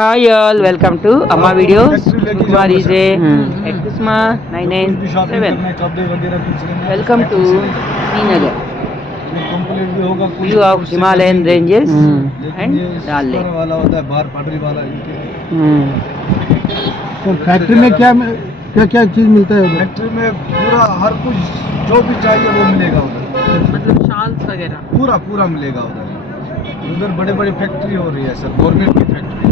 Hi all welcome to అమ్మా videos Factory लेके కుమార్ जाऊंगा EJ sir. At కుస్మా nine nine कुछ भी शॉपिंग సెవెన్ करना है कपड़े वगैरह कुछ लेना है, వెల్కమ్ టు factory से శ్రీనగర్ ये कंप्लीट भी होगा कुछ వ్యూ ఆఫ్ कुछ से హిమాలయన్ करेंगे। రేంజెస్ लेकिन అండ్ ये डाल लेक स्पर वाला होता है बाहर पटरी वाला इनके तो फैक्ट्री में क्या क्या क्या चीज मिलता है उधर फैक्ट्री में पूरा हर कुछ जो भी चाहिए वो मिलेगा उधर मतलब शॉल्स वगैरह पूरा पूरा मिलेगा उधर उधर बड़े बड़ी फैक्ट्री हो रही है सर गवर्नमेंट की फैक्ट्री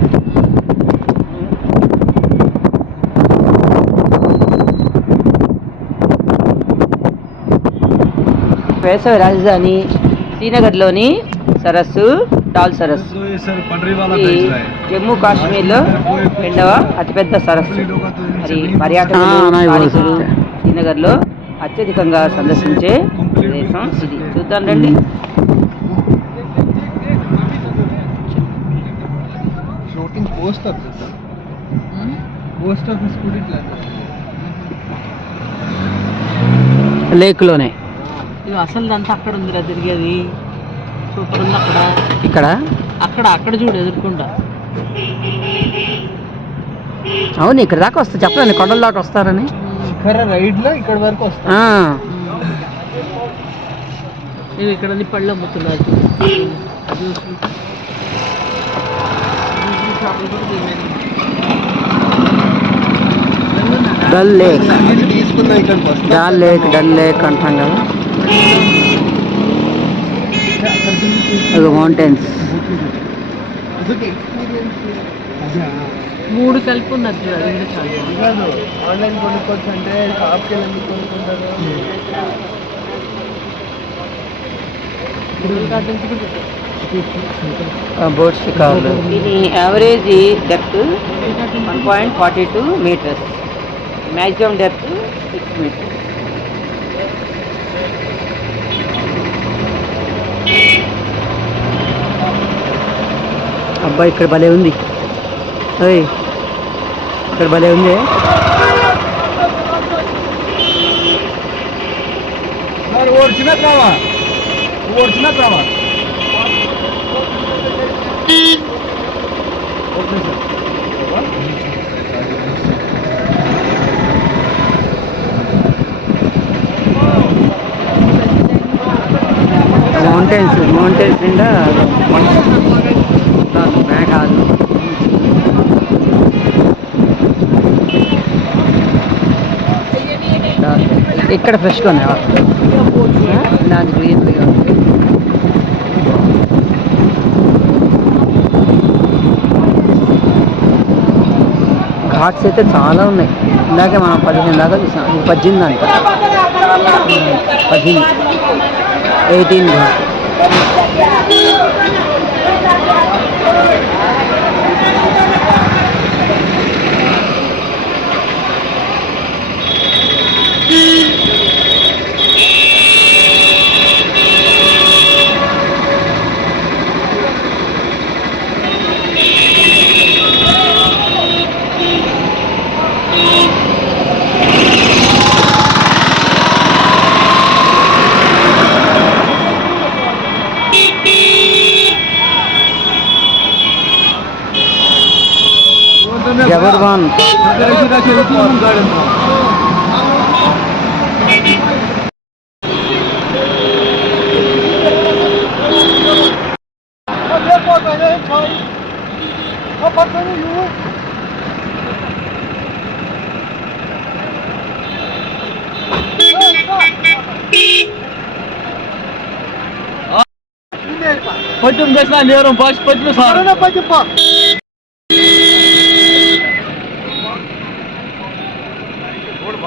వేసవి రాజధాని శ్రీనగర్లోని సరస్సు టాల్ సరస్సు. ఇది జమ్మూ కాశ్మీర్లో రెండవ అతిపెద్ద సరస్సు. మరి పర్యాటకులు శ్రీనగర్లో అత్యధికంగా సందర్శించే ప్రదేశం ఇది. చూద్దాం రండి. లేక్లోనే. ఇది అసలు అంతా అక్కడ ఉందిరా తిరిగేది. సూపర్ ఉంది అక్కడ. ఇక్కడ? అక్కడ అక్కడ చూడు ఎదుర్కొంటా అవును ఇక్కడ దాకా వస్తా. చెప్పలేను కొండల దాకా వస్తారని. శిఖర రైడ్లో ఇక్కడ వరకు ఆ, ఇవి ఇక్కడ అన్ని పళ్ళు అమ్ముతున్నారు జ్యూస్లు జ్యూస్లు షాపులు కూడా తిరిగాను. డల్ లేక్ ఇక్కడ డల్ లేక్ డల్ లేక్ అంటాం కదా. మౌంటైన్స్ మూడు కలిపి ఉన్నది. ఆన్లైన్ కొనుక్కోవచ్చు అంటే షాప్కి వెళ్ళి ఎందుకు కొనుక్కుంటారు. బోట్ షికార్లు దీని average depth one point forty two metres maximum depth six metres అబ్బాయి ఇక్కడ భలే ఉంది. ఓయ్ ఇక్కడ భలే ఉంది. మౌంటైన్స్ మౌంటైన్స్ నిండా మేఘాలు ఇక్కడ ఫ్రెష్గా ఉన్నాయి దాని గ్రీన్గా ఉంది ఘాట్స్ అయితే చాలా ఉన్నాయి ఇందాకే మనం పదిహేను దాకా చూసాం ఇది పద్దెనిమిది అంట పద్దెనిమిది eighteen ghat జబర్వాన్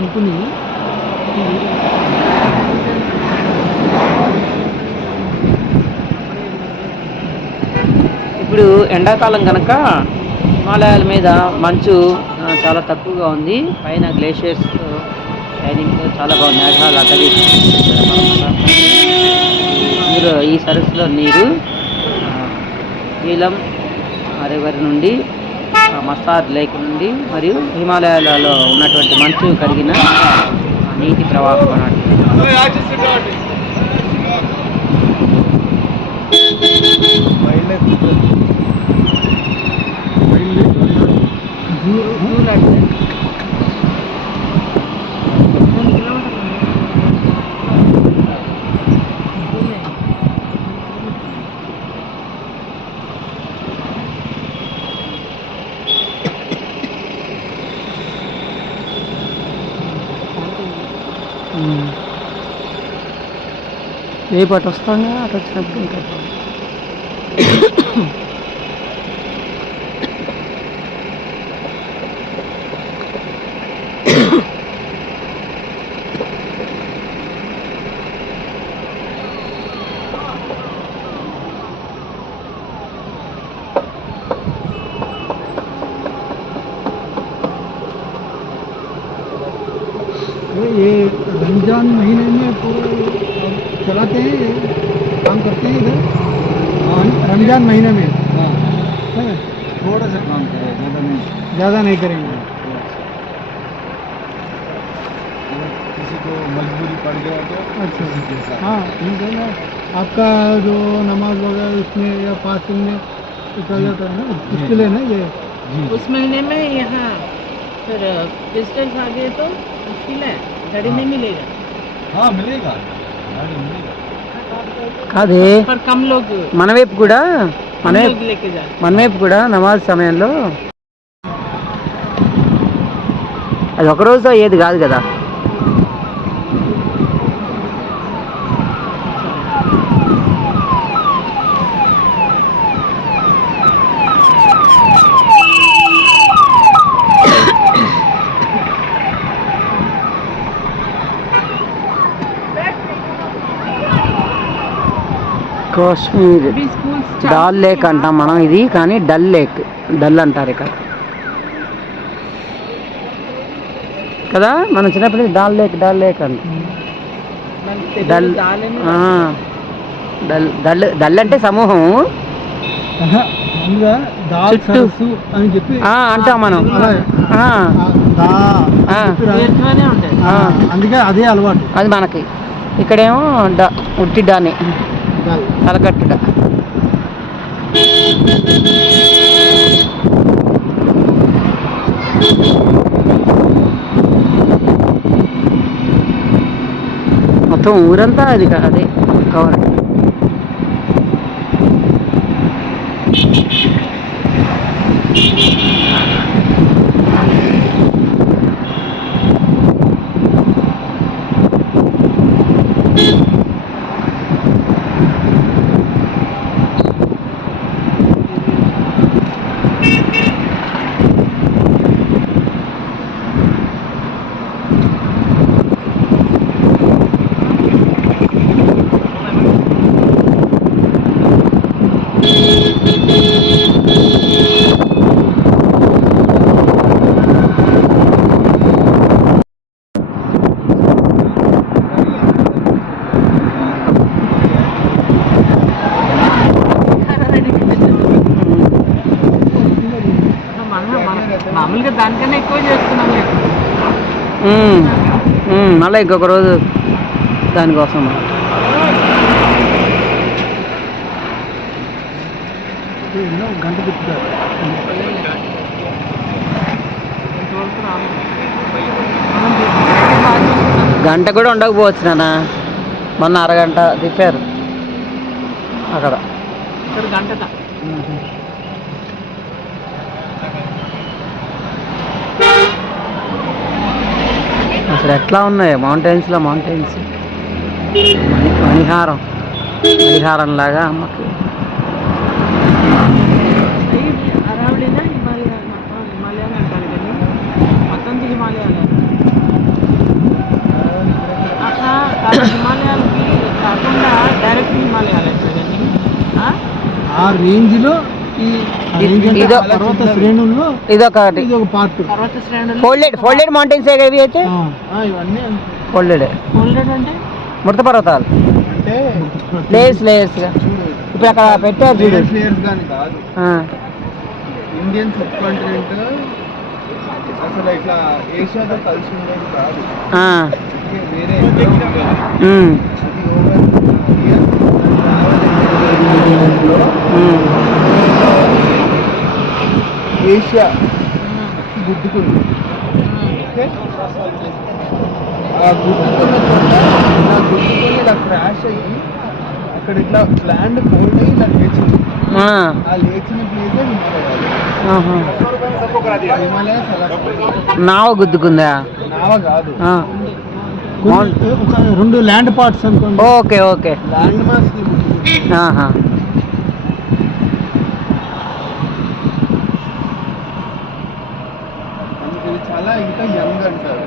అనుకుని ఇప్పుడు ఎండాకాలం కనుక హిమాలయాల మీద మంచు చాలా తక్కువగా ఉంది. పైన గ్లేషియర్స్ షైనింగ్ చాలా బాగుంది మేఘాలు అటవీ. ఇందులో ఈ సరస్సులో నీరు నీలం రివర్ నుండి మస్తార్ లేక్ నుండి మరియు హిమాలయాలలో ఉన్నటువంటి మంచు కరిగిన ఆ, నీటి ప్రవాహం అన్నట్టు. రేపు అటు వస్తాగా అటు వచ్చినప్పుడు ఇంకా रमज़ान महीने में। थोड़ा सा काम करो ज़्यादा नहीं। ज़्यादा नहीं करेंगे। किसी को मजबूरी पड़ गया तो अच्छा। हाँ ठीक है ना। आपका जो नमाज़ वगैरह उसमें या फास्टिंग में तो चल जाता है ना? उसके लिए ना ये? उस महीने में यहाँ फिर विजिटर्स आ गए तो मुश्किल है गाड़ी नहीं मिलेगा। हाँ मिलेगा। गाड़ी मिलेगा। అదే మనవైపు కూడా మనవైపు మనవైపు కూడా నమాజ్ సమయంలో అది ఒకరోజు అయ్యేది కాదు కదా. కాశ్మీర్ డాల్ లేక్ అంటాం మనం ఇది కానీ డల్ లేక్ డల్ అంటారు ఇక్కడ. కదా మనం చిన్నప్పుడు డాల్ లేక్ డాల్ లేక్ అంట. డల్ డల్ డల్ డల్ అంటే సమూహం అంటాం మనం. అందుకే అదే అలవాటు. అది మనకి. ఇక్కడేమో ఉట్టి డాని. దాల్. మొత్తం ఊరంతా అది కదా అదే కవర్ మళ్ళీ ఇంకొక రోజు దానికోసం. గంట గంట కూడా ఉండకపోవచ్చు నాన్న. మొన్న అరగంట తిప్పారు. అక్కడ. ఇక్కడ అసలు ఎట్లా ఉన్నాయి? మౌంటైన్స్లో మౌంటైన్స్ మణిహారం. మణిహారం లాగా అమ్మకి హిమాలయాలే హిమాలయాలకి కాకుండా డైరెక్ట్ హిమాలయాలు అయితే కానీ ఆ? రేంజ్లో ఇది- శ్రేణుల్లో ఇదొకటి ఇది ఒక పార్ట్ పర్వత శ్రేణులు ఫోల్డెడ్ ఫోల్డెడ్ మౌంటైన్స్ ఇవి అయితే? ఇవన్నీ ఫోల్డెడ్ ఫోల్డెడ్ అంటే? మృత పర్వతాలు. అంటే లేయర్స్ లేయర్స్గా ఇప్పుడు అక్కడ పెట్టారు చూడు. లేయర్స్ లేయర్స్ కానీ కాదు. ఆ, ఇండియన్ సబ్ కాంటినెంట్ అసలు ఇట్లా ఏషియాతో కలిసి ఉండేది కాదు. వేరే ఓవర్ ఏషియా. గుద్దుకుంది. ఓకే. ఆ గుద్దుకున్న చోట ఇలా గుద్దుకొని ఇలా క్రాష్ అయ్యి అక్కడ ఇట్లా ల్యాండ్ ఫోల్డ్ అయ్యి ఇలా లేచింది. ఆ, లేచిన ప్లేసే అలా నావ గుద్దుకుందా? నావ కాదు. రెండు ల్యాండ్ పార్ట్స్ అనుకోండి. Okay okay. ల్యాండ్ మాస్ ఆహా. ఇది చాలా ఇంకా యంగ్ అంటారు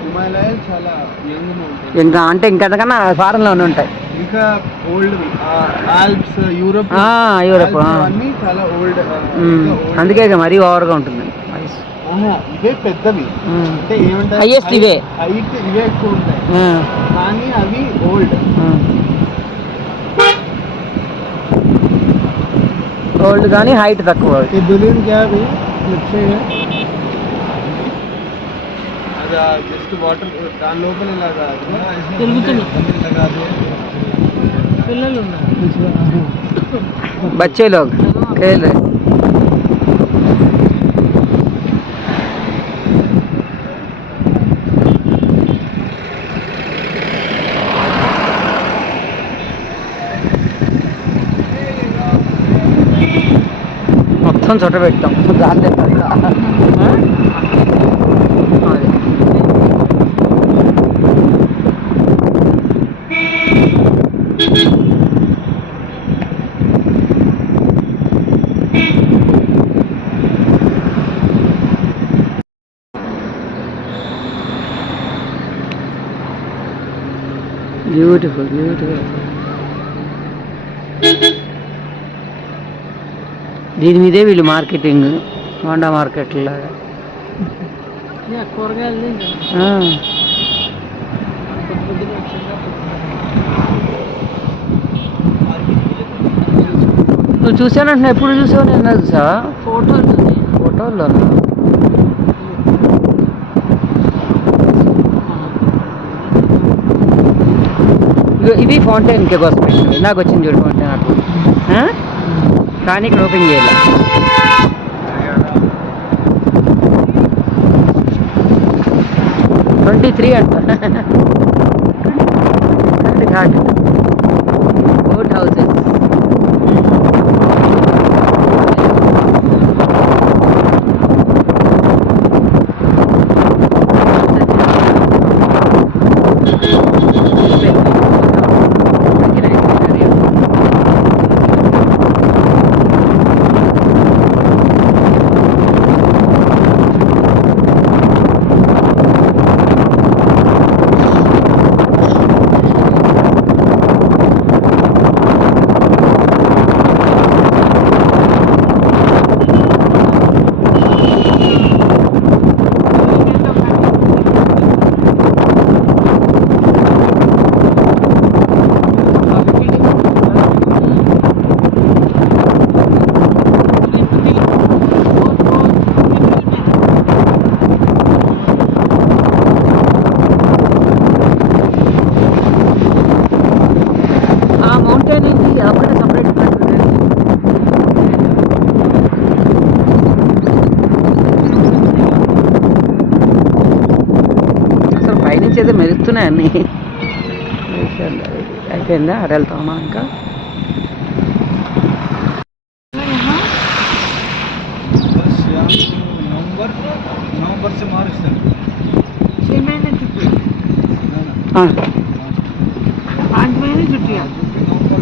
హిమాలయాలు చాలా యంగ్ ఇంకా అంటే ఇంకెంతకన్నా ఫారెన్లోనే ఉంటాయి. ఇంకా ఓల్డ్ ఆల్ప్స్ యూరోప్ యూరోప్ అన్నీ చాలా ఓల్డ్ అందుకే మరీ ఓవర్గా ఉంటుంది. ఇవే పెద్దవి. అంటే ఏమంటారు? హైయెస్ట్ ఇవే. హైట్ ఇవే ఎక్కువ ఉంటాయి. కానీ అవి ఓల్డ్ ఓల్డ్ కానీ హైట్ తక్కువ దులీన్ క్యాబ్ జస్ట్ వాటర్ దాని లోపల ఇలాగా తిరుగుతుంది. ఇలాగా అది పిల్లలు ఉన్నారు बच्चे लोग खेल रहे మొత్తం చుట్ట పెట్టాం గాలి బ్యూటిఫుల్ బ్యూటిఫుల్ దీని మీదే వీళ్ళు మార్కెటింగ్ హోండా మార్కెట్ లాగా కూరగాయలు నువ్వు చూసానంటున్నా ఎప్పుడు చూసావు నేను చూసావా ఫోటోలు. ఫోటోల్లోనా? ఇది ఫౌంటైన్ కే కోసం పెట్టింది ఇందాక వచ్చింది చూడు ఫౌంటైన్ అటు. కానీ ఇక్కడ ఓపెన్ చేయాలి. ట్వంటీ త్రీ అంట. ఘాట్ బోట్ హౌసెస్ అసలు పైనుంచి అయితే మెరుస్తున్నాయి అన్ని అయిపోయిందా అక్కడ వెళ్తామా ఇంకా बस यहाँ नवंबर नवंबर से मार्च तक छह महीने छुट्टी ना ना ఆ, पाँच महीने छुट्टियाँ क्योंकि नवंबर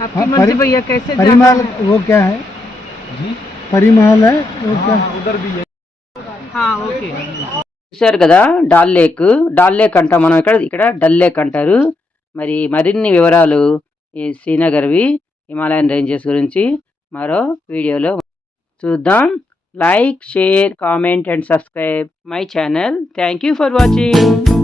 आपकी हाँ, मर्जी परि- भैया कैसे जाना परिमल है? वो क्या है परिमहल है वो क्या उधर भी है हाँ ओके చూశారు కదా డాల్ లేక్ డాల్ లేక్ అంటాం మనం ఇక్కడ ఇక్కడ డల్ లేక్ అంటారు మరి మరిన్ని వివరాలు ఈ శ్రీనగర్వి హిమాలయన్ రేంజెస్ గురించి మరో వీడియోలో చూద్దాం like share comment and subscribe my channel thank you for watching